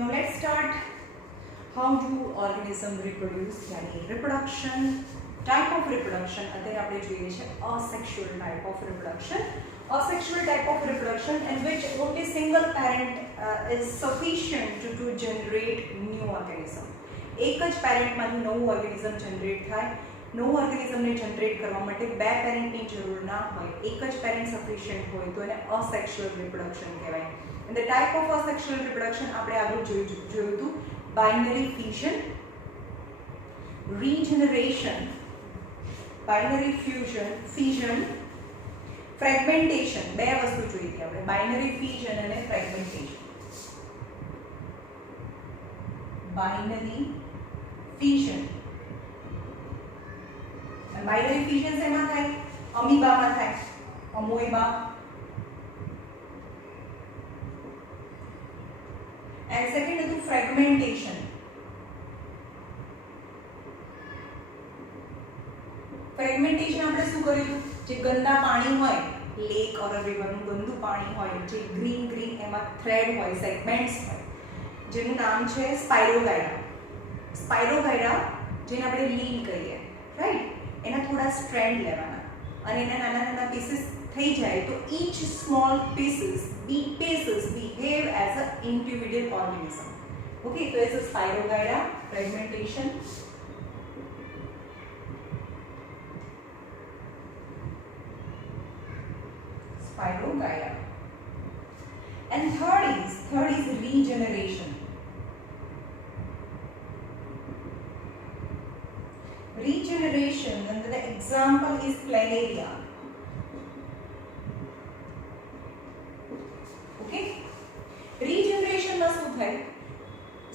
Now let's start how do organism reproduce यानी reproduction type of reproduction અત્યારે આપણે જોઈએ છે asexual type of reproduction. Asexual type of reproduction in which only single parent is sufficient to generate new organism. એક જ પેરેન્ટમાંથી નવું organism generate થાય. નવું ઓર્ગેનિઝમને જનરેટ કરવા માટે બે પેરેન્ટની જરૂર ના હોય, એક જ પેરેન્ટ સફિશિયન્ટ હોય તો એને અસેક્સ્યુઅલ રિપ્રોડક્શન કહેવાય. And the type of asexual reproduction આપણે આગળ જોયું હતું binary fission, regeneration, binary fission, fragmentation. બે વસ્તુ જોઈ હતી આપણે, binary fission અને fragmentation. Binary fission and binary fission શેમાં થાય? અમીબામાં થાય, અમોઈબા. And second હતું fragmentation. Fragmentation આપણે શું કર્યું? જે ગંદા પાણી હોય, લેક ઓર રિવરનું ગંદુ પાણી હોય, જે ગ્રીન એમાં થ્રેડ હોય, સેગમેન્ટ્સ હોય, જેનું નામ છે સ્પાઇરોગાયરા. સ્પાઇરોગાયરા જેને આપણે લીલ કહીએ, રાઈટ? એના થોડા સ્ટ્રેન્ડ લેવાના અને એના નાના નાના પીસીસ થઈ જાય તો each small pieces behave as an individual organism. Okay, so it's a spirogyra, fragmentation. Spirogyra. And third is regeneration. Regeneration, and the example is planaria. Okay, regeneration માં શું થાય?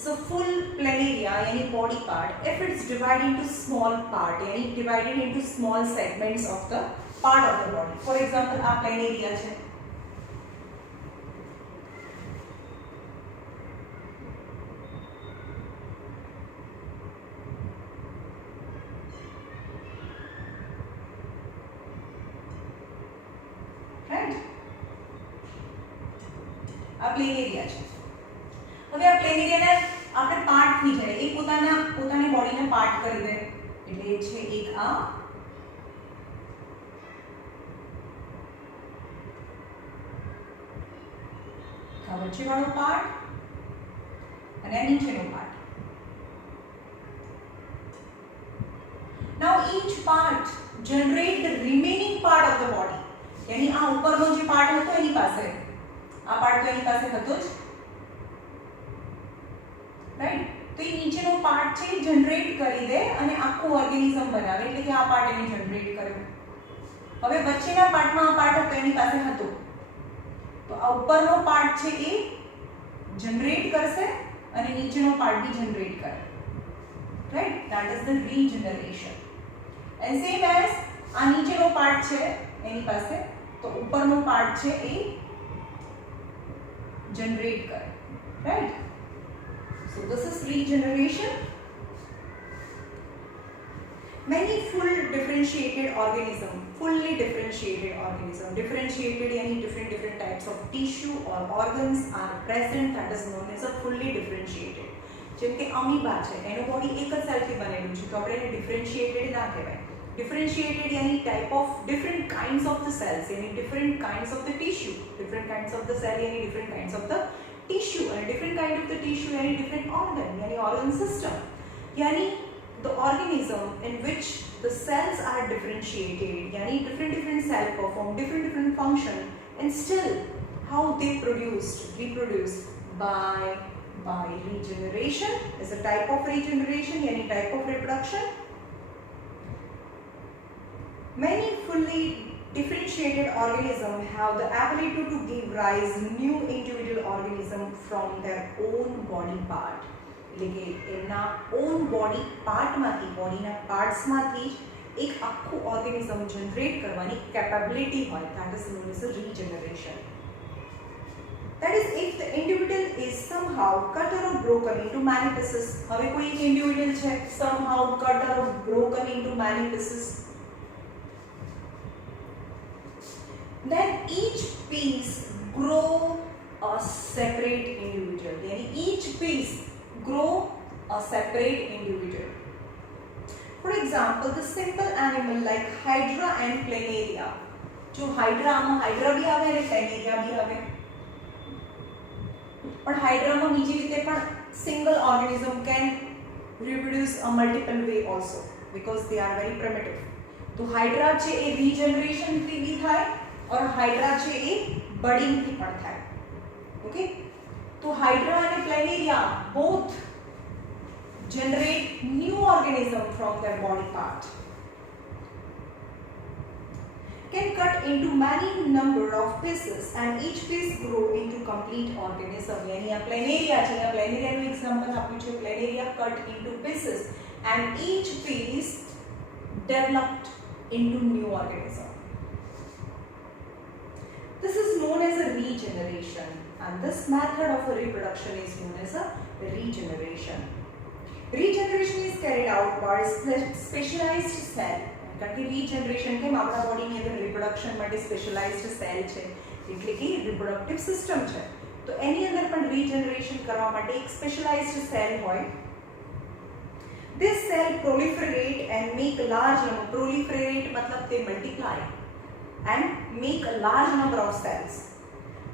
So full planaria yani body part, if it's divided into small part yani divided into small segments of the part of the body. For example, આ planaria છે. આ plane area છે. હવે આ plane એરિયાને આપણે પાર્ટ થઈ જાય, એ પોતાની બોડીને પાર્ટ કરી દે એટલે એ છે એક આ વચ્ચેવાળો પાર્ટ અને આ નીચેનો part. Now each part generate the remaining part of the body. यानी આ ઉપરનો જે પાર્ટ હતો એની પાસે, આ પાર્ટ તો એની પાસે હતો જ, રાઈટ? તો એ નીચેનો પાર્ટ છે એ જનરેટ કરી દે અને આખું ઓર્ગેનિઝમ બનાવે, એટલે કે આ પાર્ટ એને જનરેટ કર્યો. હવે વચ્ચેના પાર્ટમાં આ પાર્ટ હતો એની પાસે હતો તો આ ઉપરનો પાર્ટ છે એ જનરેટ કરશે અને નીચેનો પાર્ટ બી જનરેટ કરે, right? That is the regeneration. And same as આ નીચેનો પાર્ટ છે એની પાસે તો ઉપરનો પાર્ટ છે એ generate કરે, right? So this is regeneration. Many fully differentiated organism yani different types of tissue or organs are present, that is known as a fully differentiated. જેમ કે અમીબા છે એનો બોડી એક જ સેલથી બનેલું છે તો આપણે એને ડિફરન્શિએટેડ ના કહેવાય. Differentiated yani type of different kinds of the cells yani different kinds of the tissue, different kinds of the cell yani different kinds of the tissue, and different kind of the tissue yani different organ yani organ system, yani the organism in which the cells are differentiated yani different cell perform different function and still how they reproduced by regeneration is a type of regeneration yani type of reproduction. Many fully differentiated organisms have the ability to give rise new individual organism from their own body part. એટલે કે એમના on body પાર્ટમાંથી, બોડીના પાર્ટ્સમાંથી એક આખું organism generate કરવાની capability હોય. That is known as regeneration. That is if the individual is somehow cut or broken into many pieces. હવે કોઈ એક ઇન્ડિવિડ્યુઅલ છે somehow cut or broken into many pieces. Then each piece grow a separate individual, यानी each piece grow a separate individual. For example, the simple animal like Hydra and Planaria. जो Hydra में Hydra भी आवे और Planaria भी आवे. पर Hydra में બીજી રીતે પણ single organism can reproduce a multiple way also because they are very primitive. तो Hydra છે એ regeneration થી भी થાય और Hydra છે એ budding થી પણ થાય. Okay? तो Hydra and Planaria both generate new organism from their body part. Can cut into many number of pieces and each piece grow into complete organism. यानी आ Planaria છે, આ Planaria નું એક્ઝામ્પલ આપ્યું છે. Planaria cut into pieces and each piece developed into new organism. This is known as a regeneration, and this method of a reproduction is known as a regeneration. Regeneration is carried out by specialized cell. કારણ કે regeneration કેમ આપણા બોડીની અંદર reproduction માટે specialized cell છે એટલે કે reproductive system છે તો એની અંદર પણ રીજનરેશન કરવા માટે એક સ્પેશિયલાઇઝ્ડ સેલ હોય. This cell proliferate and make a large number. Proliferate मतलब they multiply and make a large number of cells.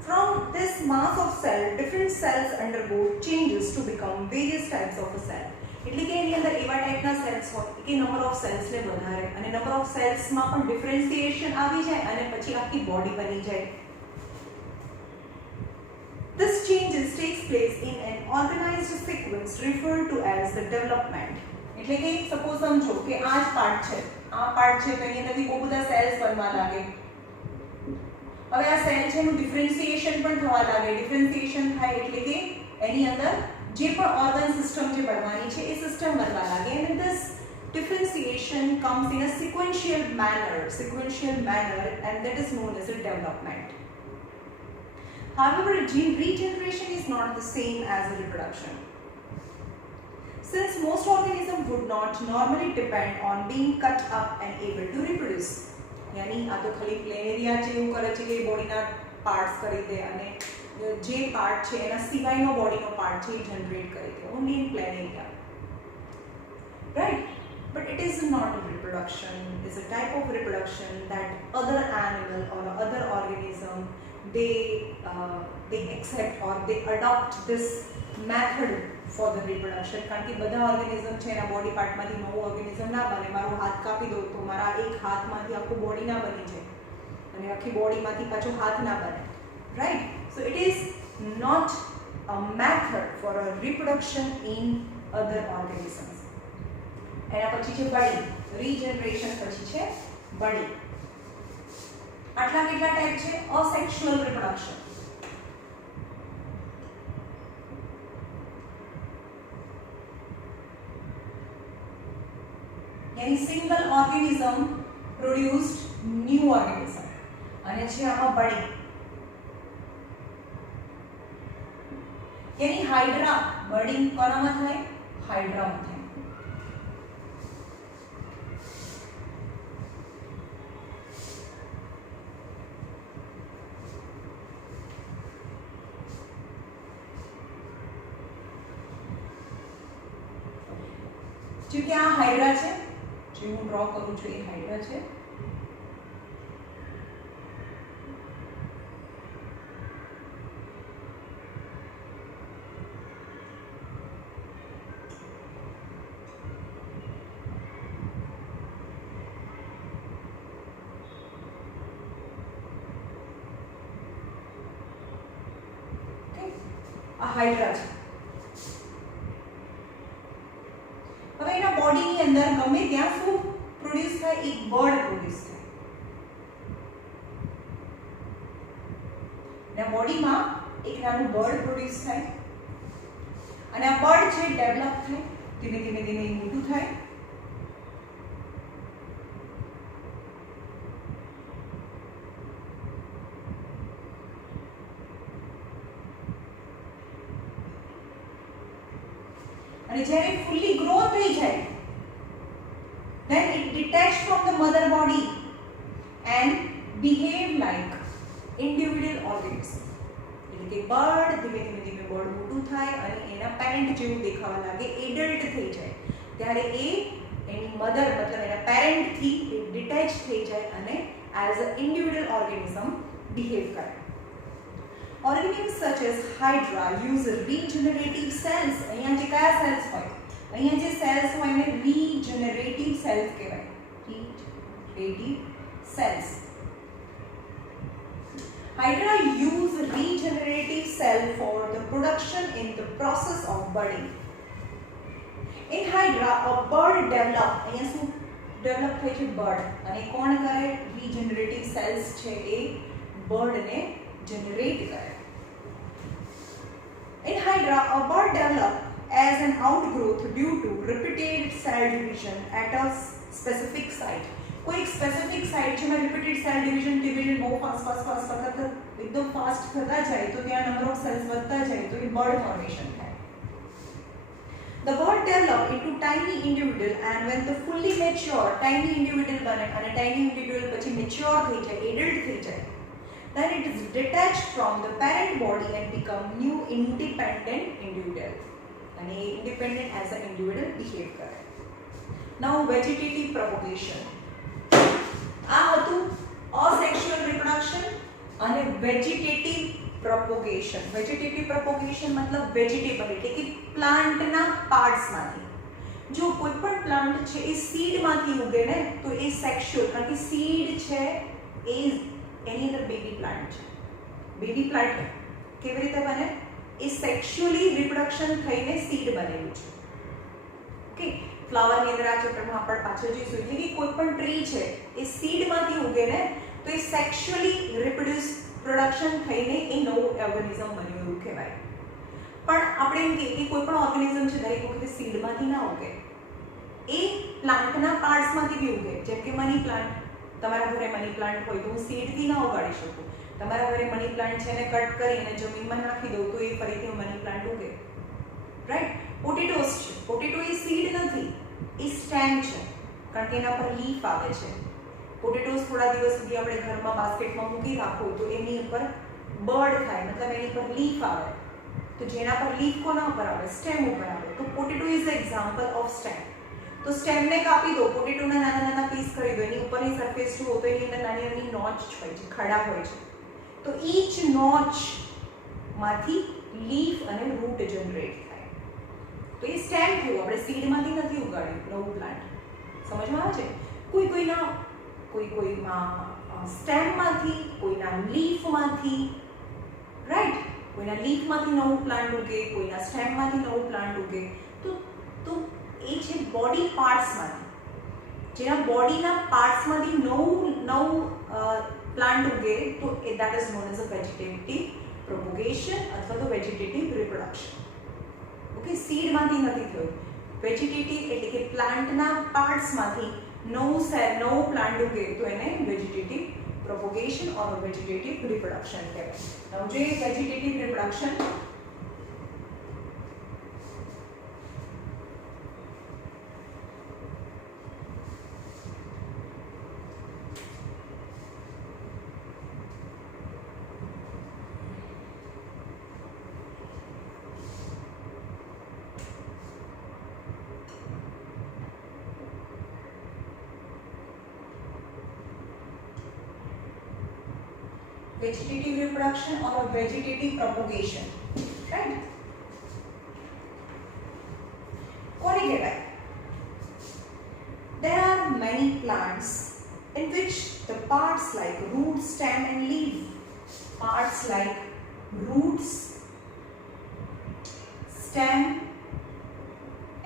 From this mass of cell, different cells undergo changes to become various types of a cell. એટલે કે એની અંદર એવા ટાઈપના cells હોય કે number of સેલ્સને વધારે અને નંબર ઓફ સેલ્સમાં પણ ડિફરન્સિએશન આવી જાય અને પછી આખી બોડી બની જાય. This changes takes place in an organized sequence referred to as the development. એટલે કે સપોઝ સમજો કે આ જ પાર્ટ છે, આ પાર્ટ છે તો એની અંદરથી બહુ બધા સેલ્સ બનવા લાગે. હવે આ સેલ છે એનું ડિફરન્સિએશન પણ થવા લાગે. ડિફરન્સિએશન થાય એટલે કે એની અંદર જે પણ ઓર્ગન સિસ્ટમ જે બનવાની છે એ સિસ્ટમ બનવા લાગે and this differentiation comes in a sequential manner and that is known as a development. However, regeneration is not the same as a reproduction. Since most organisms would not normally depend on being cut up and able to reproduce. यानी आ तो खाली Planaria છે એવું કરે છે કે બોડીના parts કરી દે અને જે પાર્ટ છે એના સિવાયનો બોડીનો પાર્ટ છે એ જનરેટ કરી દે only in Planaria, right? But it is not a reproduction. It's a type of reproduction that other animal or other organism they accept or they adopt this method for the reproduction. કારણ કે બધા organism છે એના body પાર્ટમાંથી નવું organism ના બને. મારો હાથ કાપી દો તો મારા એક હાથમાંથી આખું બોડી ના બની જાય અને આખી બોડીમાંથી પાછો હાથ ના બને, right? So it is not a method for a reproduction in other organisms. એના પછી છે બડી. રીજનરેશન પછી છે બડી. આટલા કેટલા ટાઈપ છે? અસેક્સ્યુઅલ રિપ્રોડક્શન. यानी single organism produced new organism અને છે આમાં બડી. यानी हाइड्रा बर्डिंग कोनाમાં થાય? હાઇડ્રામાં થાય. જો કે આ હાઇડ્રા છે જે હું ડ્રો કરું છું એ હાઇડ્રા છે. આ હાઇડ્રા છે. હવે એના બોડીની અંદર ગમે ત્યાં શું પ્રોડ્યુસ થાય? એક બર્ડ પ્રોડ્યુસ થાય. એના બોડીમાં એક નાનું બર્ડ પ્રોડ્યુસ થાય અને આ બર્ડ છે ડેવલપ થાય, ધીમે ધીમે ધીમે મોટું થાય. અને જ્યારે ફુલ્લી ગ્રો થઈ જાય then it detach from the mother body and behave like individual organism. એટલે કે બર્ડ ધીમે ધીમે ધીમે બર્ડ મોટું થાય અને એના પેરેન્ટ જેવું દેખાવા લાગે, એડલ્ટ થઈ જાય ત્યારે એ એની મધર મતલબ એના પેરેન્ટથી ડિટેચ થઈ જાય અને as a individual organism behave કરે. Organisms such as Hydra use regenerative cells. અહીંયા જે કયા સેલ્સ હોય, અહીંયા જે સેલ્સ હોય એને regenerative cells કહેવાય. Regenerative cells. Hydra use regenerative cell for the production in the process of budding. In Hydra, a bird develop. અહીંયા શું ડેવલપ થાય છે? બર્ડ. અને કોણ કરે? regenerative cells છે એ બર્ડને generate કરે. In Hydra, a bird develops as an outgrowth due to repeated cell division at a specific site. कोई एक specific site જેમાં repeated cell division બહુ ફાસ્ટ એકદમ ફાસ્ટ થતા જાય તો ત્યાં નંબર ઓફ સેલ્સ વધતા જાય તો એ બર્ડ ફોર્મેશન થાય. The bird develop into tiny individual and when the fully mature tiny individual બને અને tiny individual પછી mature થઈ જાય, adult થઈ જાય, then it is detached from the parent body and become new independent individual. And a independent as an individual behave કરે. Now vegetative propagation. આ હતું asexual reproduction અને vegetative propagation. Vegetative propagation मतलब vegetable એટલે કે પ્લાન્ટના પાર્ટ્સ માંથી. જો કોઈ પણ પ્લાન્ટ છે એ સીડ માંથી ઉગે ને તો એ સેક્સ્યુઅલ, કારણ કે સીડ છે એ એની અંદર બેબી પ્લાન્ટ છે. બેબી પ્લાન્ટ કેવી રીતે બને? એ સેક્સ્યુઅલી રિપ્રોડક્શન થઈને સીડ બનેલું છે. ઓકે, ફ્લાવરની અંદર આ ચેપ્ટરમાં આપણે પાછળ જોઈશું. એટલે કે કોઈ પણ ટ્રી છે એ સીડમાંથી ઉગે ને તો એ સેક્સ્યુઅલી પ્રોડક્શન થઈને એ નવું ઓર્ગેનિઝમ બન્યું એવું કહેવાય. પણ આપણે એમ કહીએ કે કોઈ પણ ઓર્ગેનિઝમ છે દરેક વખતે સીડમાંથી ના ઉગે, એ પ્લાન્ટના પાર્ટ્સમાંથી બી ઉગે. જેમ કે મની પ્લાન્ટ, તમારા ઘરે મની પ્લાન્ટ હોય તો હું સીડથી ના ઉગાડી શકું. તમારા ઘરે મની પ્લાન્ટ છે એને કટ કરી અને જમીનમાં નાખી દઉં તો એ ફરીથી મની પ્લાન્ટ ઉગે. રાઈટ? પોટેટોસ છે, પોટેટો એ સીડ નથી, એ સ્ટેમ છે, કારણ કે એના પર લીફ આવે છે. પોટેટોસ થોડા દિવસ સુધી આપણે ઘરમાં બાસ્કેટમાં મૂકી રાખો તો એની ઉપર બર્ડ થાય, મતલબ એની પર લીફ આવે. તો જેના પર લીફ કોના ઉપર આવે? સ્ટેમ ઉપર આવે. તો potato is the example of stem. તો સ્ટેમને કાપી દો, પોટેટોના નાના નાના પીસ કરી દો, એની ઉપરની સરફેસ જુઓ તો એની અંદર નાની નાની નોચ હોય છે, ખડા હોય છે. તો ઈચ નોચમાંથી લીફ અને રૂટ જનરેટ થાય. તો એ સ્ટેમ થયું, આપણે સીડમાંથી નથી ઉગાડ્યું નવું પ્લાન્ટ. સમજમાં આવે છે? કોઈમાં સ્ટેમમાંથી, કોઈના લીફમાંથી, રાઈટ? કોઈના લીફમાંથી નવું પ્લાન્ટ ઉગે, કોઈના સ્ટેમમાંથી નવું પ્લાન્ટ ઉગે. તો એ છે બોડી પાર્ટ્સમાંથી. જેના બોડીના પાર્ટ્સમાંથી નવું પ્લાન્ટ ઉગે તો that is known as a vegetative propagation અથવા તો vegetative reproduction. ઓકે, સીડમાંથી નથી થયું. વેજીટેટિવ એટલે કે પ્લાન્ટના પાર્ટ્સમાંથી નવું પ્લાન્ટ ઉગે તો એને vegetative propagation or vegetative reproduction કહેવાય. હવે જોઈએ vegetative reproduction. Vegetative reproduction or a vegetative propagation, right? કોને કહેવાય? There are many plants in which the parts like root, stem and leaf, parts like roots, stem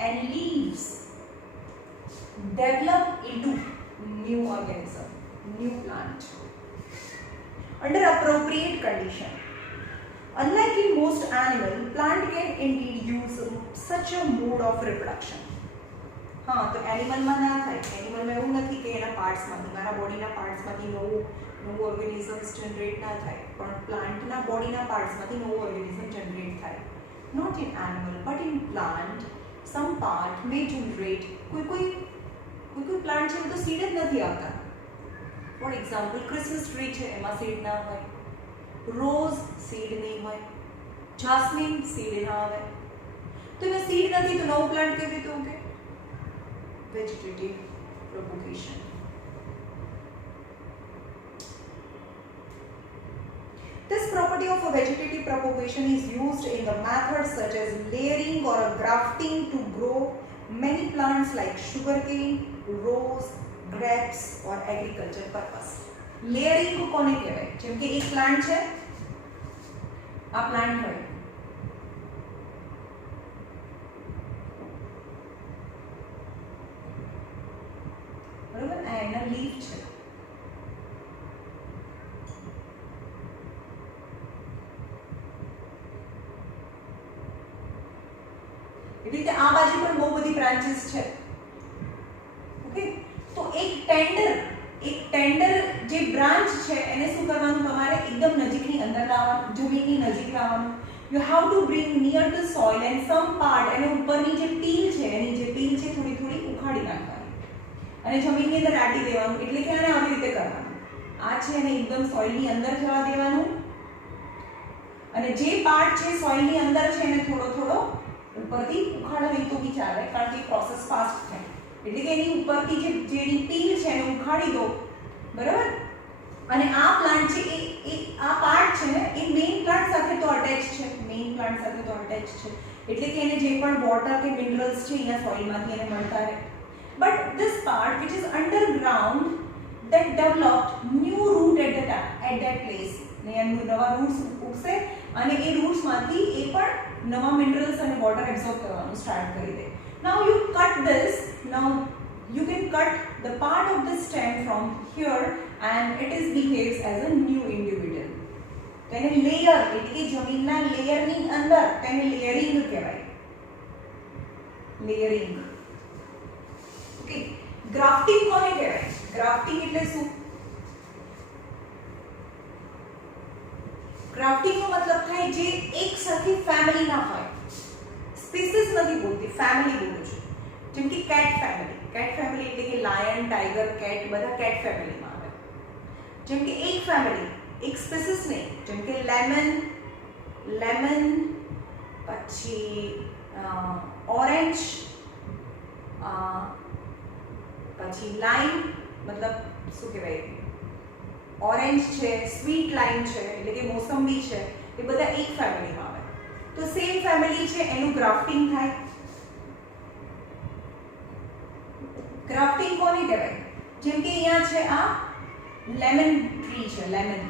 and leaves develop into new organism, new plant under appropriate condition. Unlike in most animals, plant can indeed use such a mode of reproduction. हाँ, तो animal में ना થાય. Animal में એવું નથી કે એના પાર્ટ્સમાંથી, મારા બોડીના પાર્ટ્સમાંથી નવું ઓર્ગેનિઝમ્સ જનરેટ ના થાય, પણ પ્લાન્ટના બોડીના પાર્ટ્સમાંથી નવું ઓર્ગેનિઝમ જનરેટ થાય. Not in animal, but in plant, some part may generate. કોઈ પ્લાન્ટ છે તો સીડ જ નથી આવતા. ફોર એક્ઝામ્પલ ક્રિસમસ ટ્રી છે, એમાં સીડ ના હોય. રોઝ સીડ નહીં હોય, જાસ્મિન સીડ ના આવે. તો એ સીડ નથી તો નવું પ્લાન્ટ કેવી રીતે ઉગે? Vegetative propagation. This property of a vegetative propagation is used in the methods such as layering or grafting to grow many plants like sugarcane, rose, grapes or agriculture purpose. Layering को कोने कहेवाय? જેમ કે એક plant છે, આ plant હોય, બરોબર, આ એના લીફ છે. એવી રીતે આ બાજુ પણ બહુ બધી બ્રાન્ચીસ છે. ઓકે, તો એક ટેન્ડર જે બ્રાન્ચ છે એને શું કરવાનું? તમારે એકદમ નજીકની અંદર લાવવાનું, જમીનની નજીક લાવવાનું. You have to bring near the soil and sum part, એને ઉપરની જે પીલ છે, એની જે પીલ છે થોડી થોડી ઉખાડી નાખવાની અને જમીનની અંદર દાટી દેવાનું. એટલે કે આને આવી રીતે કરવાનું. આ છે એને એકદમ સોઇલની અંદર જવા દેવાનું અને જે પાર્ટ છે સોઇલની અંદર છે એને થોડો થોડો ઉપરથી ઉખાડો નહીં તો બી ચાલે, કારણ કે પ્રોસેસ ફાસ્ટ થાય. એટલે કે એની ઉપરથી જેની પીલ છે એને ઉખાડી દો, બરાબર. અને આ પ્લાન્ટ છે એ આ પાર્ટ છે ને એ મેઇન પ્લાન્ટ સાથે તો અટેચ છે, એટલે કે એને જે પણ વોટર કે મિનરલ્સ છે અહીંયા સોઇલમાંથી એને મળતા રહે. But this part which is underground that developed new root at that place. નવા રૂટ્સ ઉગશે અને એ રૂટ્સમાંથી એ પણ નવા મિનરલ્સ અને વોટર એબ્સોર્બ કરવાનું સ્ટાર્ટ કરી દે. Now you cut this. Now you can cut the part of the stem from here and it is behaves as a new individual. તેને layer એટલે કે જમીનના લેયરની અંદર તેને લેયરિંગ કહેવાય. લેયરિંગ. ઓકે, ગ્રાફ્ટિંગ કોને કહેવાય? ગ્રાફ્ટિંગ એટલે શું? ગ્રાફ્ટિંગ નો મતલબ થાય જે એક સરખી ફેમિલી ના હોય. સ્પીસીસ નથી બોલતી, ફેમિલી બોલું છું. જેમ કે કેટ ફેમિલી એટલે કે લાયન, ટાઈગર, કેટ બધા કેટ ફેમિલીમાં આવે. જેમ કે એક ફેમિલી, એક સ્પીસીસ નહીં, જેમ કે લેમન, પછી ઓરેન્જ, પછી લાઈમ, મતલબ શું કહેવાય, ઓરેન્જ છે, સ્વીટ લાઈમ છે એટલે કે મોસંબી છે, એ બધા એક ફેમિલીમાં આવે. તો સેમ ફેમિલી છે એનું ગ્રાફ્ટિંગ થાય. ગ્રાફ્ટિંગ કોને કહેવાય? જેમ કે અહીંયા છે આ લેમન ટ્રી છે, લેમન.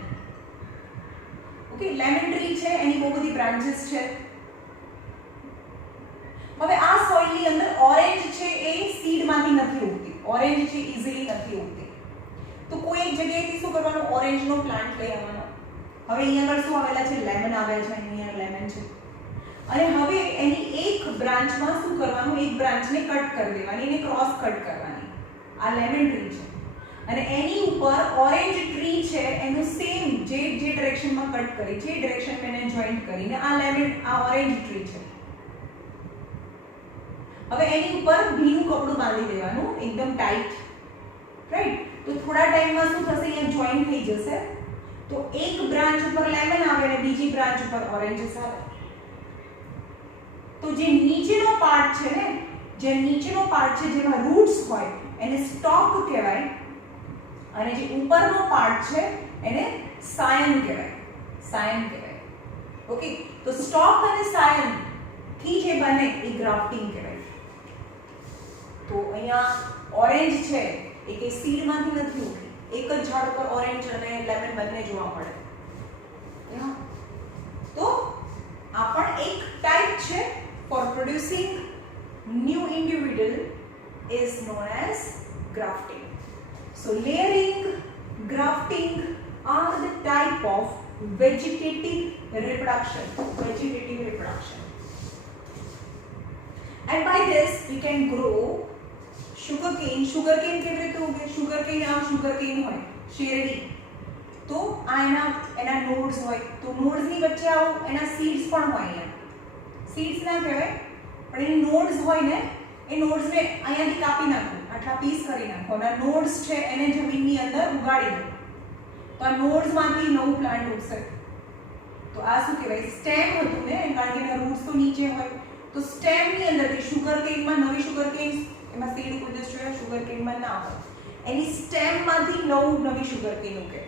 ઓકે, લેમન ટ્રી છે, એની બહુ બધી બ્રાન્ચીસ છે. હવે આ સોઇલની અંદર ઓરેન્જ છે એ સીડમાંથી નથી ઉગતી, ઓરેન્જ છે ઈઝીલી નથી ઉગતી. તો કોઈ એક જગ્યાએથી શું કરવાનું? ઓરેન્જનો પ્લાન્ટ લઈ આવવાનો. હવે અહીંયા આગળ શું આવેલા છે? લેમન આવેલા છે, અહીંયા લેમન છે. અને હવે એની એક બ્રાન્ચમાં શું કરવાનું? એક બ્રાન્ચને કટ કરી દેવાની, એને ક્રોસ કટ કરવાની. આ લેમન ટ્રી છે અને એની ઉપર ઓરેન્જ ટ્રી છે, એનું સેમ જે ડિરેક્શનમાં કટ કરી છે એ ડિરેક્શનમાં એને જોઈન્ટ કરીને આ ઓરેન્જ ટ્રી છે. હવે એની ઉપર ભીનું કપડું બાંધી દેવાનું એકદમ ટાઈટ, રાઈટ. તો થોડા ટાઈમમાં શું થશે? અહીંયા જોઈન્ટ થઈ જશે. તો એક બ્રાન્ચ ઉપર લેમન આવે અને બીજી બ્રાન્ચ ઉપર ઓરેન્જીસ આવે. તો જે નીચેનો પાર્ટ છે ને, જેમાં રૂટ્સ હોય એને સ્ટોક કહેવાય અને જે ઉપરનો પાર્ટ છે એને સાયન કહેવાય. ઓકે, તો સ્ટોક અને સાયન થી જે બને એ ગ્રાફ્ટિંગ કહેવાય. તો અહીંયા ઓરેન્જ છે એ કે સીડમાંથી નથી ઉગી, એક જ ઝાડ પર ઓરેન્જ અને લેમન બંને જોવા મળે. તો આ પણ એક ટાઈપ છે for producing new individual is known as grafting. So layering, grafting are the type of vegetative reproduction. And by this we can grow sugarcane. Sugarcane કેવી રીતે ઉગે? sugarcane હોય, શેરડી. તો આ એના નોડ્સ હોય, તો નોડ્સની વચ્ચે એના સીડ્સ પણ હોય. અહીંયા સીડ્સ ના કહેવાય પણ એની નોડ્સ હોય ને, એ નોડ્સને અહીંયાથી કાપી નાખો, આટલા પીસ કરી નાખો અને નોડ્સ છે એને જમીનની અંદર ઉગાડી દો. તો આ નોડ્સમાંથી નવું પ્લાન્ટ ઉગશે. તો આ શું કહેવાય સ્ટેમ હતું ને કારણ કે એના રૂટ્સ તો નીચે હોય તો સ્ટેમ ની અંદરથી શુગર કેનમાં નવી શુગર કેન એમાં સીડ કોઈ દિવસ જોયા શુગર કેનમાં ના હોય એની સ્ટેમ માંથી નવી શુગર કેન ઉગે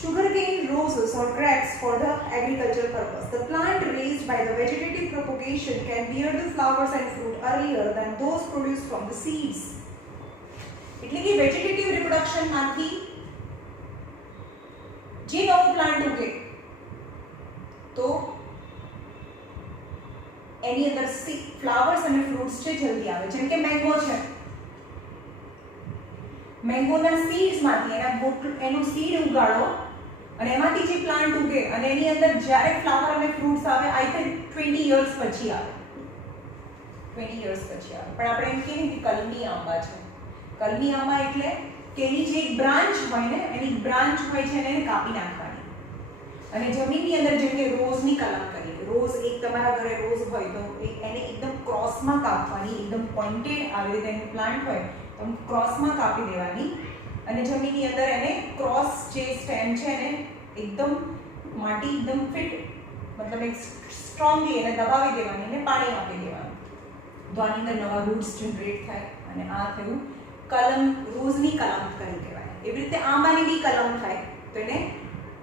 Sugarcane roses or cracks for the agricultural purpose. The plant raised by the vegetative propagation can bear the flowers and fruit earlier than those produced from the seeds. એટલે કે vegetative reproduction માંથી જે નવો plant ઉગે તો એની અંદર flowers અને ફ્રૂટ્સ છે જલ્દી આવે જેમ કે મેંગો છે મેંગોના સીડ્સ માંથી એનું સીડ ઉગાડો અને એમાંથી જે પ્લાન્ટ ઉગે અને એની અંદર જ્યારે ફ્લાવર અને ફ્રૂટ્સ આવે આઈ થિંક 20 યર્સ પછી આવે 20 યર્સ પછી આવે પણ આપણે એમ કહીએ કે કલમી આંબા છે કલમી આંબા એટલે કે એની જે એક બ્રાન્ચ હોય ને એની બ્રાન્ચ હોય છે એને કાપી નાખવાની અને જમીનની અંદર જેમ કે રોઝની કલમ કરી રોઝ એક તમારા ઘરે રોઝ હોય તો એને એકદમ ક્રોસમાં કાપવાની એકદમ પોઇન્ટેડ આવી રીતે એનું પ્લાન્ટ હોય તો ક્રોસમાં કાપી દેવાની અને જમીનની અંદર એને ક્રોસ જે સ્ટેમ છે એને એકદમ માટી એકદમ ફિટ મતલબ એક સ્ટ્રોંગલી એને દબાવી દેવાની અને પાણી આપી દેવાનું તો આની અંદર નવા રૂટ્સ જનરેટ થાય અને આ થયું કલમ રોઝની કલમ કરી કહેવાય એવી રીતે આંબાની બી કલમ થાય તો એને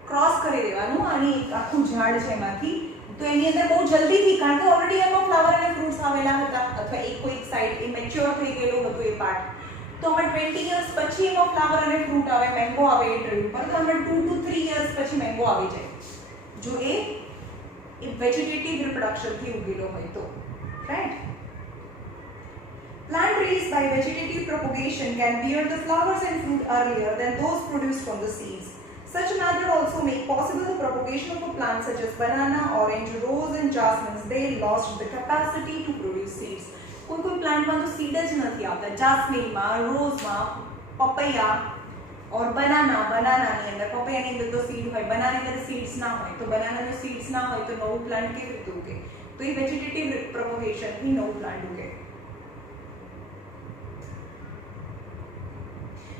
ક્રોસ કરી દેવાનું અને એક આખું ઝાડ છે એમાંથી તો એની અંદર બહુ જલ્દીથી કારણ કે ઓલરેડી એમાં ફ્લાવર અને ફ્રૂટ્સ આવેલા હતા અથવા એક કોઈ સાઈડ એ મેચ્યોર થઈ ગયેલું હતું એ પાર્ટ તો અમે 20 યર્સ પછી એમાં ફ્લાવર અને ફ્રૂટ આવે મેંગો આવે એ ટ્રી ઉપર તો અમે 2 to 3 યર્સ પછી મેંગો આવી જાય જો એ વેજીટેટિવ રિપ્રોડક્શન થી ઉગેલો હોય તો right Plant raised by vegetative propagation can bear the flowers and fruit earlier than those produced from the seeds. Such method also make possible the propagation of a plant such as banana, orange, rose and jasmine. They lost the capacity to produce seeds. कोई plant में तो seed ज नहीं आता jasmine में रोज में papaya और बनाना ની અંદર પપૈયા ની અંદર તો સીડ હોય બનાના ની અંદર સીડ્સ ના હોય તો બનાના ની સીડ્સ ના હોય તો નવું પ્લાન્ટ કેવી રીતે ઉગે તો એ વેજીટેટિવ પ્રોપગેશન થી નવું પ્લાન્ટ ઉગે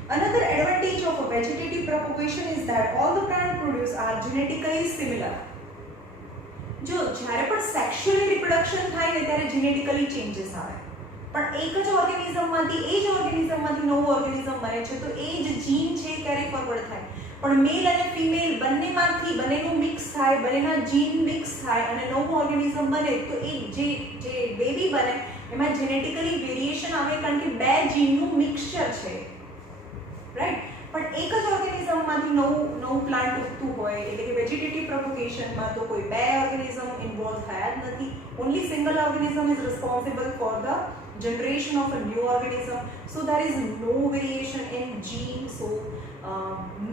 Another advantage of a vegetative propagation is that all the plant produce are genetically similar. જો જ્યારે પણ સેક્સ્યુઅલ રિપ્રોડક્શન થાય ને ત્યારે જેનેટિકલી ચેન્જીસ આવે પણ એક જ ઓર્ગેનિઝમમાંથી એ જ ઓર્ગેનિઝમમાંથી નવું ઓર્ગેનિઝમ બને છે તો એ જ જીન છે કેરી ફોરવર્ડ થાય પણ મેલ અને ફિમેલ બંનેમાંથી બંનેનું મિક્સ થાય બંનેના જીન મિક્સ થાય અને નવું ઓર્ગેનિઝમ બને તો એ જે બેબી બને એમાં જેનેટિકલી વેરિએશન આવે કારણ કે બે જીનનું મિક્સચર છે રાઈટ પણ એક જ ઓર્ગેનિઝમમાંથી નવું પ્લાન્ટ ઉગતું હોય એટલે કે વેજીટેટિવ પ્રોપગેશનમાં તો કોઈ બે ઓર્ગેનિઝમ ઇન્વોલ્વ થયા જ નથી only single organism is responsible for the generation of a new organism so there is no variation in gene so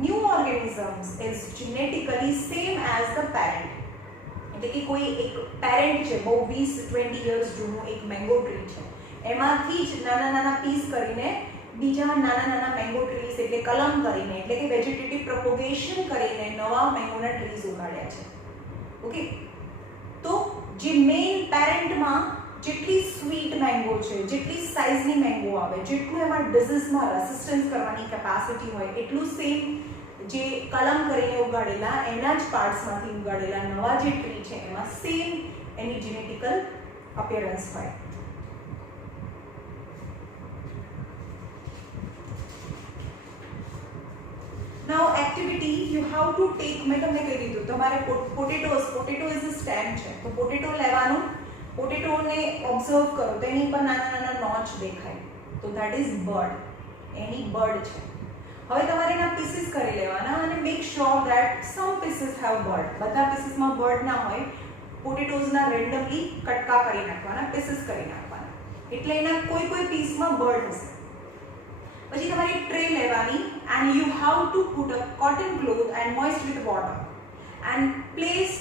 new organisms is genetically same as the parent એટલે કે કોઈ એક પેરેન્ટ છે બહુ 20-20 years જૂનું એક મેંગો ટ્રી છે એમાંથી જ નાના પીસ કરીને બીજા નાના મેંગો ટ્રીઝ એટલે કલમ કરીને એટલે કે વેજીટેટિવ પ્રોપગેશન કરીને નવા મેંગોના ટ્રીઝ ઉગાડ્યા છે ઓકે તો જે મેઇન પેરેન્ટમાં જેટલી સ્વીટ મેંગો છે જેટલી સાઇઝની મેંગો આવે જેટલું એમાં ડિઝીઝમાં રેસિસ્ટન્સ કરવાની કેપેસિટી હોય એટલું સેમ જે કલમ કરીને ઉગાડેલા એના જ પાર્ટ્સમાંથી ઉગાડેલા નવા જે ટ્રી છે એમાં સેમ એની જેનેટિકલ અપિયરન્સ હોય Now activity you have to take મેં તમને કહી દીધું તમારે પોટેટો ઇઝ અ સ્ટેમ છે તો પોટેટો લેવાનું પોટેટોને ઓબ્ઝર્વ કરો તો એની પર નાના નોચ દેખાય તો that is bird any bird છે હવે તમારે એના પીસીસ કરી લેવાના અને make sure that some pieces have bird બધા પીસીસમાં બર્ડ ના હોય પોટેટોઝના રેન્ડમલી કટકા કરી નાખવાના પીસીસ કરી નાખવાના એટલે એના કોઈ પીસમાં બર્ડ હશે પછી તમારે એક ટ્રે લેવાની and you have to put a cotton cloth and moist with water and place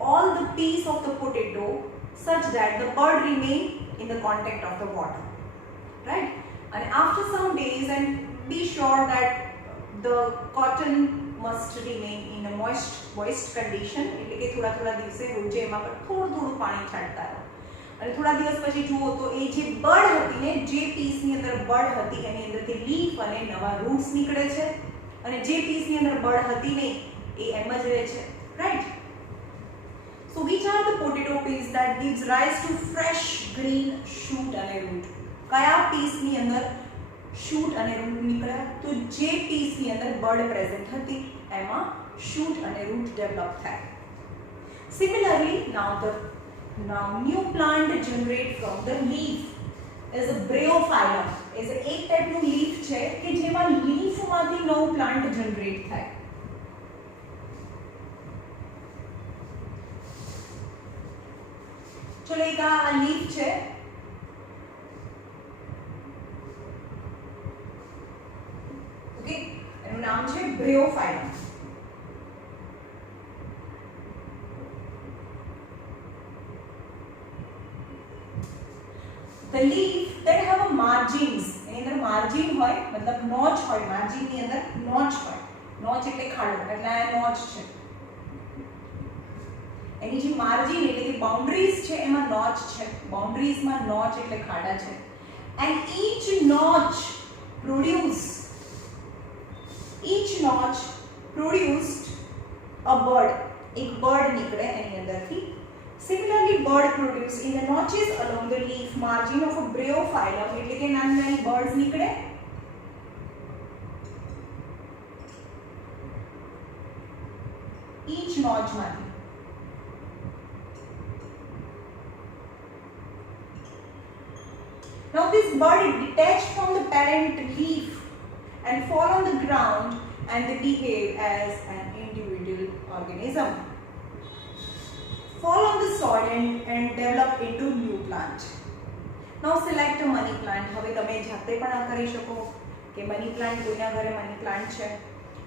all the piece of the potato such that the bird remain in the contact of the water right and after some days and be sure that the cotton must remain in a moist condition એટલે કે થોડા દિવસે રોજે એમાં પર થોડું પાણી છાંટતા રહો અને થોડા દિવસ પછી જુઓ તો એ જે બર્ડ હતી ને જે પીસની અંદર બર્ડ હતી એની અંદરથી લીફ અને નવા રૂટ્સ નીકળે છે અને જે પીસની અંદર બર્ડ હતી નહીં એ એમ જ રહે છે, right? So which are the potato peas that gives rise to fresh green shoot અને root? કયા પીસ ની અંદર શૂટ અને રૂટ નીકળ્યા? તો જે પીસ ની અંદર બર્ડ પ્રેઝન્ટ હતી એમાં શૂટ અને રૂટ ડેવલપ થાય. Similarly, now new plant generate from the leaf is a bryophyllum. is એક ટાઈપનું લીફ છે કે જેમાં લીફ માંથી નવું પ્લાન્ટ જનરેટ થાય. ચલો એક આ લીફ છે, ઓકે, એનું નામ છે bryophyllum. The leaf that have a margins, એની અંદર માર્જિન હોય મતલબ નોચ હોય, માર્જિન ની અંદર નોચ હોય, નોચ એટલે ખાડો, એટલે આ નોચ છે. એની જે માર્જિન એટલે કે બાઉન્ડરીઝ છે એમાં નોચ છે, બાઉન્ડરીઝ માં નોચ એટલે ખાડા છે. And each notch produced a bird. એક બર્ડ નીકળે એની અંદરથી. Similarly, bird produced in the notches along the leaf margin of a bryophyllum, એટલે કે નાના birds નીકળે. each notch માંથી. Now this bird detached from the parent leaf and fall on the ground and they behave as an individual organism. Fall on the soil and develop into new plant. Now select a money plant. હવે તમે જાતે પણ આ કરી શકો કે money plant, કોઈના ઘરે મની પ્લાન્ટ છે.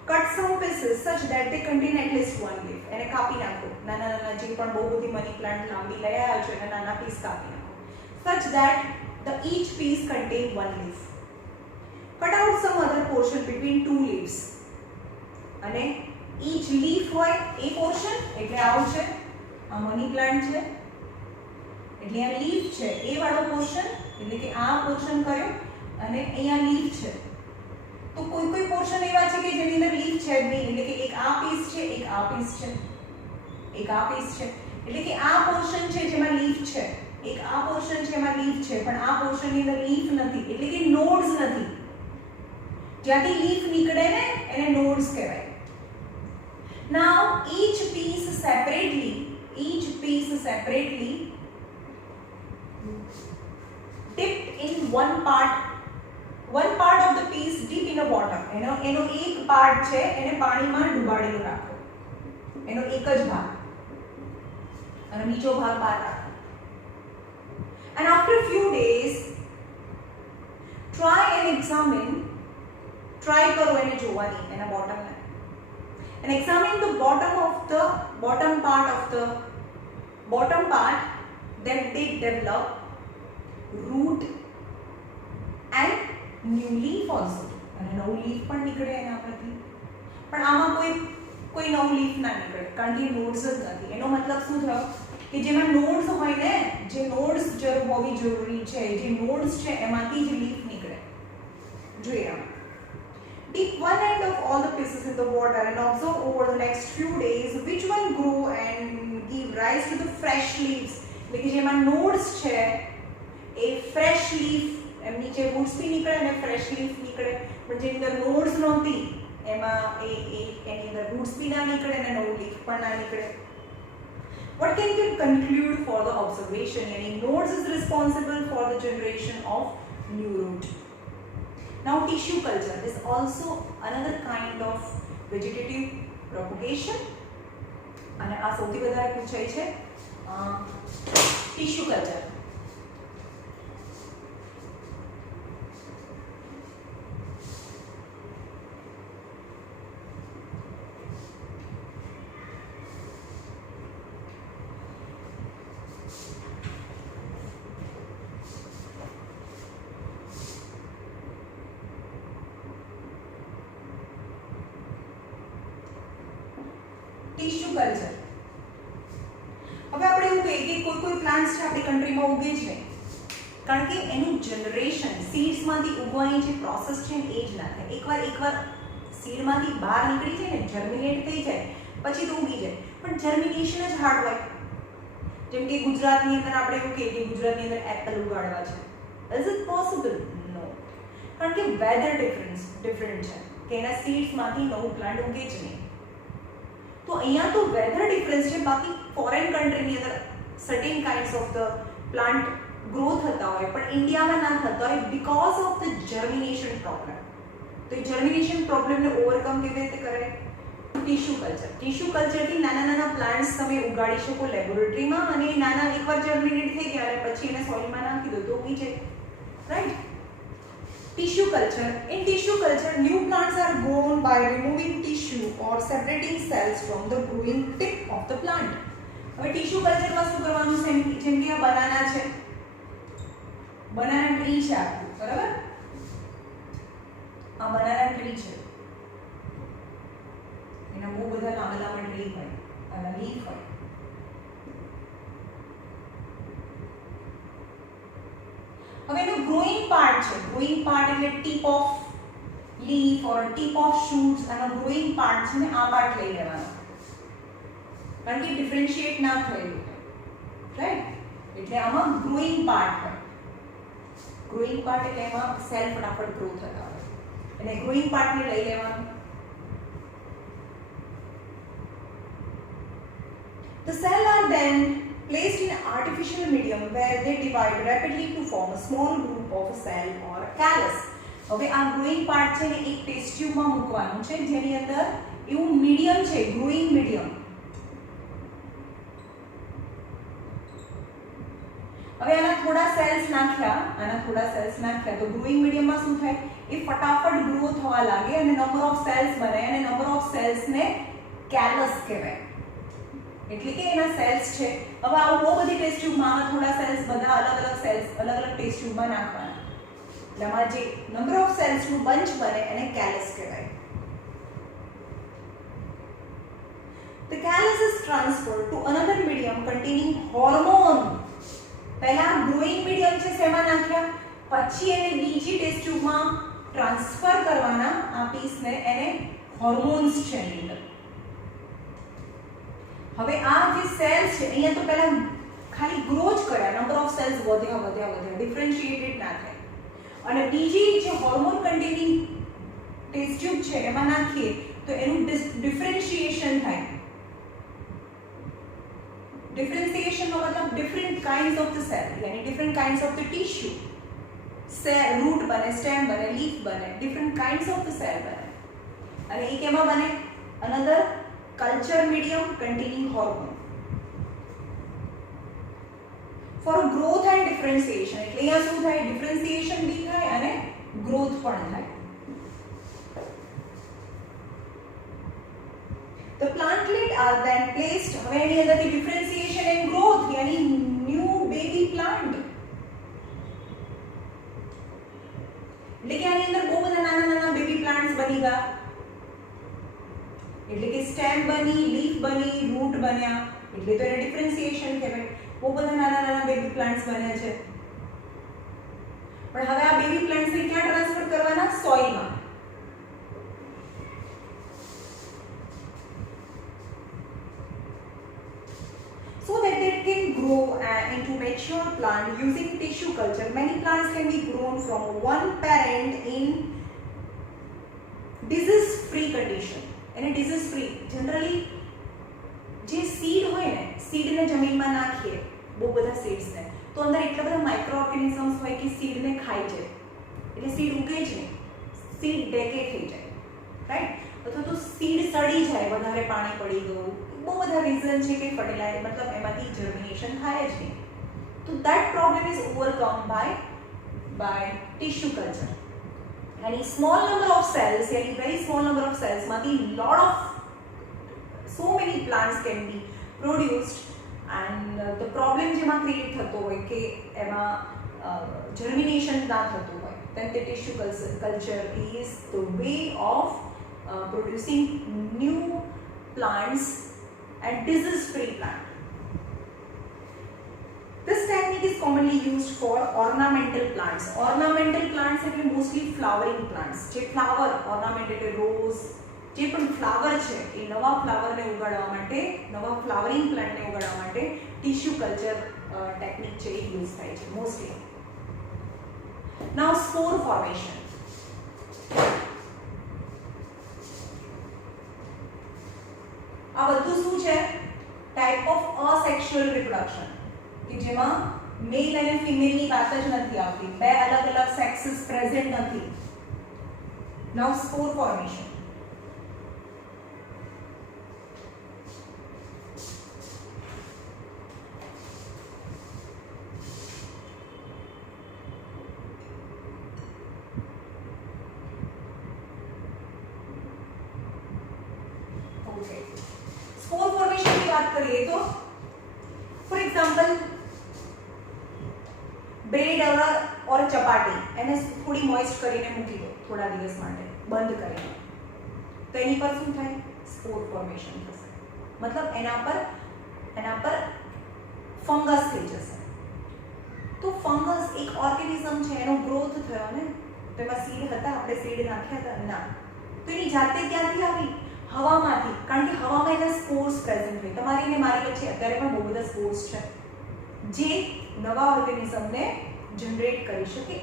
Cut some pieces such that they contain at least one leaf. એને કાપી નાખો. નાના નાના જે પણ બહુ બધી મની પ્લાન્ટ લાંબી લઈ આવ્યા છો એના નાના પીસ કાપી નાખો. Such that each piece contain one leaf. Cut out some other portion between two leaves. અને each leaf હોય એ portion એટલે આવું છે, આ મની પ્લાન્ટ છે એટલે આ લીફ છે એ વાળો પોર્શન એટલે કે આ પોર્શન કયો અને અહીંયા લીફ છે. તો કોઈ કોઈ પોર્શન એવા છે કે જેની અંદર લીફ છે જ નહીં, એટલે કે એક આ પીસ છે, એક આ પીસ છે, એક આ પીસ છે, એટલે કે આ પોર્શન છે જેમાં લીફ છે, એક આ પોર્શન છે એમાં લીફ છે, પણ આ પોર્શન ની અંદર લીફ નથી એટલે કે નોડ્સ નથી. જ્યાંથી લીફ નીકળે ને એને નોડ્સ કહેવાય. Now each piece separately dipped in one part of the piece deep in the water. એનો એક પાર્ટ છે એને પાણીમાં ડુબાડેલો રાખો, એનો એક જ ભાગ અને બીજો ભાગ બહાર રાખો. And after a few days try કરો એને જોવાની એના બોટમ ને, and examine the bottom part that they develop root and new leaf also. અને નવું લીફ પણ નીકળે એના પરથી, પણ આમાં કોઈ નવું લીફ ના નીકળે કારણ કે નોડ્સ જ નથી. એનો મતલબ શું થયો કે જેમાં નોડ્સ હોય ને, જે નોડ્સ હોવી જરૂરી છે, જે નોડ્સ છે એમાંથી જ લીફ નીકળે. જોઈએ આમાં. Dip one end of all the pieces in the water and observe over the next few days which one grow and give rise to the fresh leaves. એટલે કે જેમાં નોડ્સ છે એ ફ્રેશ લીફ, એમ નીચે woods બી નીકળે અને fresh leaf નીકળે, પણ જેની અંદર નોડ્સ નહોતી એમાં એની અંદર વુડ્સ બી ના નીકળે અને નવું લીફ પણ ના નીકળે. What can you conclude for the observation? Yani nodes is responsible for the generation of new root. Now tissue culture is also another kind of vegetative propagation. અને આ સૌથી વધારે પૂછાય છે ટીશ્યુ કલ્ચર. Tissue culture. હવે આપણે એવું કહીએ કે કોઈ પ્લાન્ટ્સ છે આપણી કન્ટ્રીમાં ઉગે છે કારણ કે એનું જનરેશન સીડ્સમાંથી ઉગવાની જે પ્રોસેસ છે એ જ ના થાય. એકવાર સીડમાંથી બહાર નીકળી જાય ને, જર્મિનેટ થઈ જાય, પછી તો ઉગી જાય. પણ જર્મિનેશન જ હાર્ડ હોય. જેમ કે ગુજરાતની અંદર આપણે એવું કહીએ કે ગુજરાતની અંદર એપલ ઉગાડવા છે. Is it possible? નો. કારણ કે વેધર ડિફરન્ટ છે કે એના સીડ્સમાંથી નવું પ્લાન્ટ ઉગે જ નહીં. તો અહીંયા તો વેધર ડિફરન્સ છે. બાકી ફોરેન કન્ટ્રીની અંદર certain kinds of the plant grow થતા હોય પણ ઇન્ડિયામાં ના થતા હોય because of the germination problem. તો એ જર્મિનેશન પ્રોબ્લેમને ઓવરકમ કેવી રીતે કરે? Tissue culture. ટીશ્યુ કલ્ચરથી નાના નાના પ્લાન્ટ્સ તમે ઉગાડી શકો લેબોરેટરીમાં, અને નાના એકવાર જર્મિનેટ થઈ ગયા અને પછી એને સોઇલમાં નાખી દો તો ઉગી જાય. Right? Tissue culture. In tissue culture, new plants are grown by removing tissue or separating cells from the growing tip of the plant. હવે ટીશ્યુ કલ્ચરમાં શું કરવાનું છે? જેમ કે આ બનાના છે, બનાના ટ્રી છે આખું, બરાબર? આ બનાના ટ્રી છે, એના બહુ બધા લાંબા લાંબા ટ્રી હોય અને લીફ હોય. હવે એનો ગ્રોઈંગ પાર્ટ છે. ગ્રોઈંગ પાર્ટ એટલે tip of leaf or tip of shoots, આનો ગ્રોઈંગ પાર્ટ છે ને આ પાર્ટ લઈ લેવાનો, કારણ કે ડિફરન્શિએટ ના થયેલું હોય. રાઈટ? એટલે આમાં ગ્રોઈંગ પાર્ટ હોય. ગ્રોઈંગ પાર્ટ એટલે એમાં સેલ ફટાફટ ગ્રો થતા હોય, અને ગ્રોઈંગ પાર્ટને લઈ લેવાનું. The cell are then placed in artificial medium where they divide rapidly to form a small group of a cell or a callus. હવે આ ગ્રોઈંગ પાર્ટ છે ને એક ટેસ્ટ ટ્યુબમાં મૂકવાનું છે, જેની અંદર એવું મીડિયમ છે, ગ્રોઈંગ મીડિયમ. હવે આના થોડા સેલ્સ નાખ્યા તો ગ્રોઈંગ મીડિયમમાં શું થાય? એ ફટાફટ ગ્રો થવા લાગે અને નંબર ઓફ સેલ્સ બને, અને નંબર ઓફ સેલ્સને કેલસ કહેવાય. એટલે કે એના સેલ્સ છે. હવે આવું બહુ બધી ટેસ્ટ ટ્યુબમાં આમાં થોડા સેલ્સ, બધા અલગ અલગ સેલ્સ અલગ અલગ ટેસ્ટ ટ્યુબમાં નાખવાના. એટલે આમાં જે નંબર ઓફ સેલ્સનું બંચ બને એને કેલસ કહેવાય. The callus is transferred to another medium containing hormone. પહેલા ગ્રોઈંગ મીડિયમ છે શેમાં નાખ્યા, પછી એને બીજી ટેસ્ટ ટ્યુબમાં ટ્રાન્સફર કરવાના આ પીસને, એને હોર્મોન્સ છે એની અંદર. હવે આ જે સેલ્સ છે અહીંયા તો પહેલા ખાલી ગ્રો જ કર્યા, નંબર ઓફ સેલ્સ વધ્યા, ડિફરન્શિએટેડ ના થાય. અને બીજી જે હોર્મોન કન્ટેનિંગ ટેસ્ટ ટ્યુબ છે એમાં નાખીએ તો એનું ડિફરન્શિએશન થાય. ડિફરન્શિએશનનો મતલબ different kinds of the cell, યાની different kinds of the tissue. Cell root બને, સ્ટેમ બને, લીફ બને, different kinds of the cell બને. અને એ કેમાં બને? Another culture medium containing hormone for growth and differentiation. એટલે અહીંયા શું થાય? ડિફરન્શિએશન બી થાય અને ગ્રોથ પણ થાય. The plantlet are then placed. હવે એની અંદરથી ડિફરન્શિએશન એન્ડ ગ્રોથ, યાની ન્યૂ બેબી પ્લાન્ટ. એટલે કે આની અંદર બહુ બધા નાના નાના બેબી પ્લાન્ટ્સ બની ગયા. એટલે કે સ્ટેમ બની, લીફ બની, રૂટ બન્યા, એટલે તો એને ડિફરન્શિએશન કહેવાય. બહુ બધા નાના નાના બેબી પ્લાન્ટ્સ બન્યા છે. પણ હવે આ બેબી પ્લાન્ટ્સને ક્યાં ટ્રાન્સફર કરવાના? સોઇલમાં. So that they can grow into mature plant using tissue culture. Many plants can be grown from one parent in disease-free condition. એને ડિઝીઝ ફ્રી, જનરલી જે સીડ હોય ને, સીડને જમીનમાં નાખીએ, બહુ બધા સીડ્સને, તો અંદર એટલા બધા માઇક્રો ઓર્ગેનિઝમ્સ હોય કે સીડને ખાઈ જાય, એટલે સીડ ઉગે જ નહીં, સીડ ડેકે થઈ જાય. રાઈટ? અથવા તો સીડ સડી જાય, વધારે પાણી પડી ગયું, બહુ બધા રીઝન છે કે ફર્ટિલાઇઝર મતલબ એમાંથી જર્મિનેશન થાય જ નહીં. તો that problem is overcome by tissue culture. And a small number of cells, yani very small number of cells, માંથી so many plants can be produced, and the problem જેમાં ક્રિએટ થતો હોય કે એમાં germination ના થતું હોય, then the tissue culture is the way of producing new plants and disease-free plant. This technique organic is commonly used for ornamental plants. Ornamental plants એટલે mostly flowering plants. જે flower ornament એટલે rose, જે પણ flower છે એ નવા flower ને ઉગાડવા માટે, નવા flowering plant ને ઉગાડવા માટે tissue culture technique છે એ use થાય છે mostly. Now spore formation. આ બધું શું છે? Type of asexual reproduction કે જેમાં મેલ અને ફિમેલ ની વાત જ નથી આવતી, બે અલગ અલગ સેક્સીસ પ્રેઝન્ટ નથી. નાઉ સ્પોર ફોર્મેશન. ઓકે, स्पोर फॉर्मेशन की बात करिए तो फॉर एग्जांपल ब्रेड और चपाटी એને થોડી મોઇસ્ટ કરીને મૂકી દો થોડા દિવસ માટે બંધ કરીને, તો એની પર શું થાય? સ્પોર ફોર્મેશન થશે. મતલબ એના પર ફંગસ થઈ જશે. તો ફંગસ એક ઓર્ગેનિઝમ છે, એનો ગ્રોથ થયો ને, તો એમાં સીડ હતા, આપણે સીડ નાખ્યા હતા ના, તો એની જાતે ક્યાંથી આવી? હવામાંથી. કારણ કે હવામાં એના સ્પોર્સ પ્રેઝન્ટ હોય. તમારી અને મારી વચ્ચે અત્યારે પણ બહુ બધા સ્પોર્સ છે જે નવા ઓર્ગેનિઝમને જનરેટ કરી શકે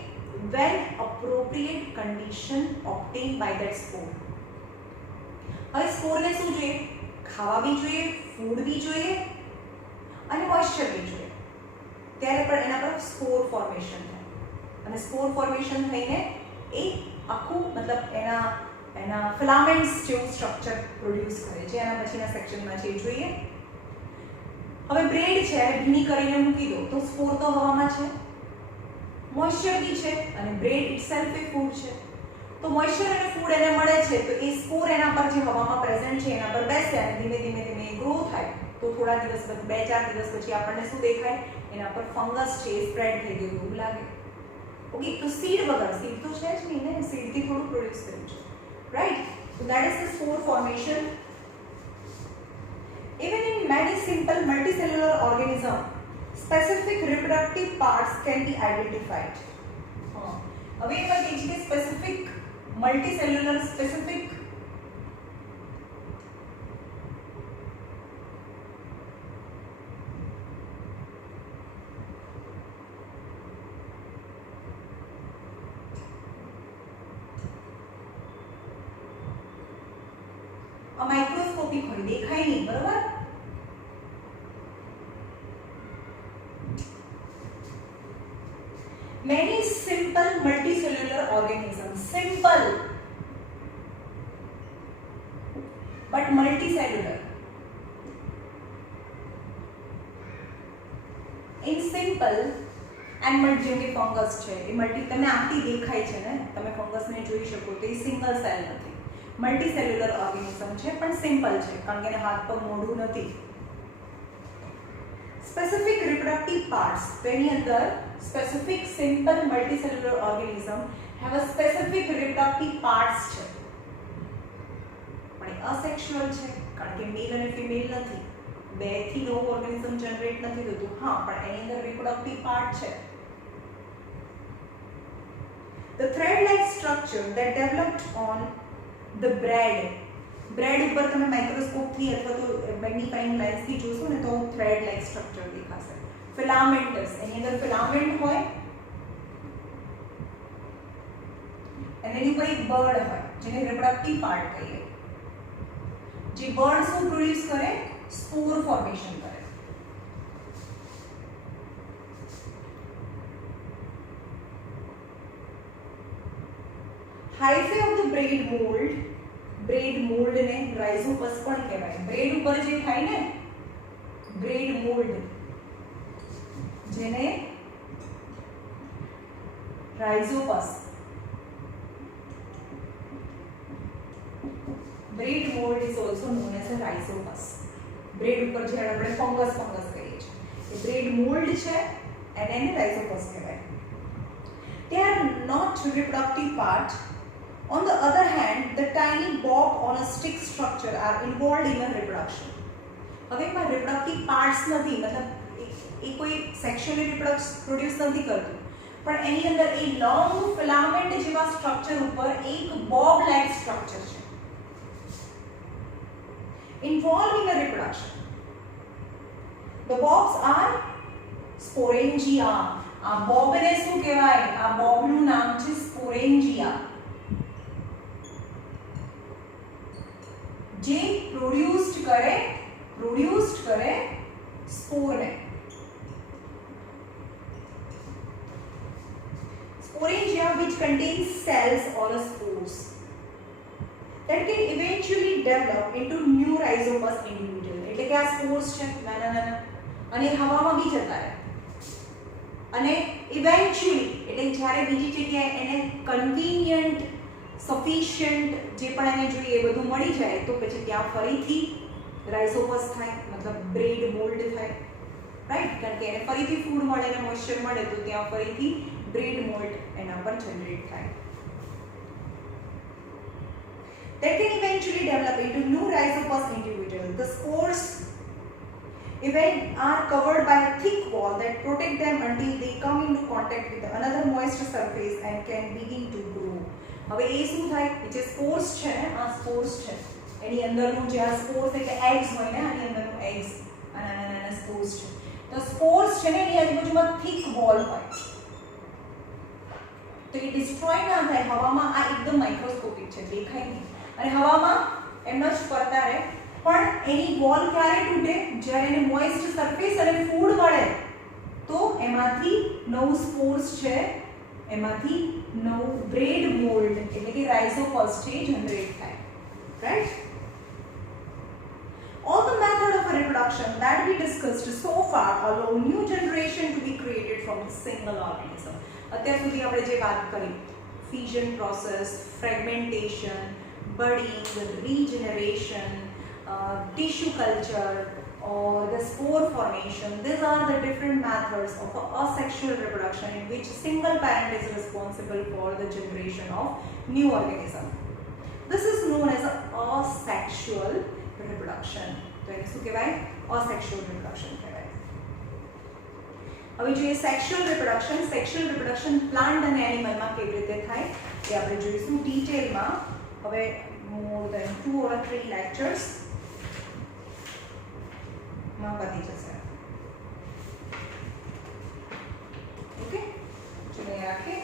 when appropriate condition obtained by that spore. હવે સ્પોરને શું જોઈએ? ખાવા બી જોઈએ, ફૂડ બી જોઈએ અને મોઇસ્ચર બી જોઈએ. ત્યારે પણ એના પર સ્પોર ફોર્મેશન થાય અને સ્પોર ફોર્મેશન થઈને એ આખું મતલબ એના ફિલામેન્ટ્સ જેવું સ્ટ્રક્ચર પ્રોડ્યુસ કરે છે. એના પછીના સેક્શનમાં છે જોઈએ. હવે બ્રેડ છે, ભીની કરીને મૂકી દો તો સ્પોર તો હવામાં છે, મોઇસ્ચર બી છે અને બ્રેડ ઇટસેલ્ફ એ ફૂડ છે. તો મોઇસ્ચર અને ફૂડ એને મળે છે તો એ સ્પોર એના પર જે હવામાં પ્રેઝન્ટ છે એના પર બેસે અને ધીમે ધીમે ધીમે ગ્રો થાય. તો થોડા દિવસ પછી 2-4 દિવસ પછી આપણને શું દેખાય? એના પર ફંગસ છે એ સ્પ્રેડ થઈ ગયું એવું લાગે. ઓકે, તો સીડ વગર, સીડ તો છે જ નહીં ને, સીડથી થોડું પ્રોડ્યુસ કર્યું છે, right? So that is the spore formation. Even in many simple multicellular organisms, specific reproductive parts can be identified. હવે એમાં કહે છે કે સ્પેસિફિક મલ્ટીસેલ્યુલર સ્પેસિફિક માઇક્રોસ્કોપિક હોય, દેખાય નહીં, બરોબર? Many simple multicellular organisms, simple but multicellular. In simple and જેમ કે ફંગસ છે એ મલ્ટી, તમને આખી દેખાય છે ને, તમે ફંગસને જોઈ શકો તો એ સિંગલ સેલ નથી, મલ્ટીસેલ્યુલર ઓર્ગેનિઝમ છે પણ સિમ્પલ છે કારણ કે એને હાથ પગ મોઢું નથી. સ્પેસિફિક રિપ્રોડક્ટિવ પાર્ટ્સ, તો એની અંદર specific simple multicellular organism have a specific reproductive parts છે પણ એ અસેક્સ્યુઅલ છે કારણ કે મેલ અને ફિમેલ નથી, બેથી નવું ઓર્ગેનિઝમ જનરેટ નથી થતું. હા, પણ એની અંદર રિપ્રોડક્ટિવ પાર્ટ છે. The thread-like structure that developed on the bread ઉપર તમે માઇક્રોસ્કોપથી અથવા તો મેગ્નિફાઇંગ લેન્સથી જોશો ને તો થ્રેડ લાઇક સ્ટ્રક્ચર દેખાશે. ફિલામેન્ટસ, એની અંદર ફિલામેન્ટ હોય અને એની ઉપર એક બર્ડ હોય જેને રિપ્રોડક્ટિવ પાર્ટ કહીએ. જે બર્ડ શું પ્રોડ્યુસ કરે? સ્પોર ફોર્મેશન કરે. Hyphae of the bread mould ને રાઇઝોપસ પણ કહેવાય. બ્રેડ ઉપર જે થાય ને બ્રેડ મોલ્ડ, જેને Rhizopus, bread mould is also known as a Rhizopus. Bread ઉપર જે આપણે ફંગસ કહીએ છીએ એ બ્રેડ મોલ્ડ છે અને એને રાઇઝોપસ કહેવાય. They are not reproductive part. On the other hand, the tiny bob on a stick structure are involved in a reproduction. હવે એમાં reproductive parts નથી, મતલબ એ કોઈ સેક્સ્યુઅલી પ્રોડ્યુસ નથી કરતું, પણ એની અંદર એ લોંગ ફિલામેન્ટ જેવા સ્ટ્રક્ચર ઉપર એક બોબ લાઇક સ્ટ્રક્ચર છે involving a reproduction. The bobs are sporangia. આ બોબને શું કહેવાય? આ બોબનું નામ છે sporangia, જે પ્રોડ્યુસ્ડ કરે સ્પોરને. Sporangia which contains cells or spores that can eventually develop into new rhizopus individual. એટલે કે આ સ્પોર્સ છે નાના નાના અને હવામાં બી જતા રહે અને ઇવેન્ચ્યુઅલી એટલે જ્યારે બીજી જગ્યાએ એને કન્વીનિયન્ટ સફિશિયન્ટ જે પણ એને જોઈએ એ બધું મળી જાય તો પછી ત્યાં ફરીથી રાઇઝોપસ થાય, મતલબ બ્રેડ મોલ્ડ થાય, રાઈટ? કારણ કે એને ફરીથી ફૂડ મળે ને મોઇશ્ચર મળે તો ત્યાં ફરીથી બ્રેડ મોલ્ડ એના પર જનરેટ થાય. That can eventually develop into new rhizopus individual. The spores even are covered by a thick wall that protect them until they come into contact with another moist surface and can begin to grow. હવે એ શું થાય? જે સ્પોર્સ છે ને, આ સ્પોર્સ છે એની અંદરનું જે આ સ્પોર્સ એટલે એગ્સ હોય ને, આની અંદરનું એગ્સ આ નાના નાના સ્પોર્સ છે. તો સ્પોર્સ છે ને એની આજુબાજુમાં થિક વોલ હોય તો એ ડિસ્ટ્રોય ના થાય હવામાં. આ એકદમ માઇક્રોસ્કોપિક છે, દેખાય નહીં અને હવામાં એમનો જ ફરતા રહે, પણ એની વોલ ક્યારે તૂટે? જ્યારે એને મોઇસ્ટ સરફેસ અને ફૂડ મળે તો એમાંથી નવું સ્પોર્સ છે, એમાંથી નવું બ્રેડ મોલ્ડ એટલે કે રાઇઝોપસ છે જનરેટ થાય, right? All the method of reproduction that we discussed so far allow new generation to be created from a single organism. અત્યાર સુધી આપણે જે વાત કરી, fission process, fragmentation, budding, regeneration, tissue culture or the spore formation, these are the different methods of asexual reproduction in which single parent is responsible for the generation of new organism. This is known as asexual reproduction. તો એને શું કહેવાય? asexual reproduction કહેવાય. હવે જોઈએ sexual reproduction plant અને એનિમલમાં કેવી રીતે થાય એ આપણે જોઈશું ડિટેલમાં. હવે મોર ધેન 2 or 3 લેક્ચર્સ માં પતી જશે. ઓકે, ચલો રાખીએ.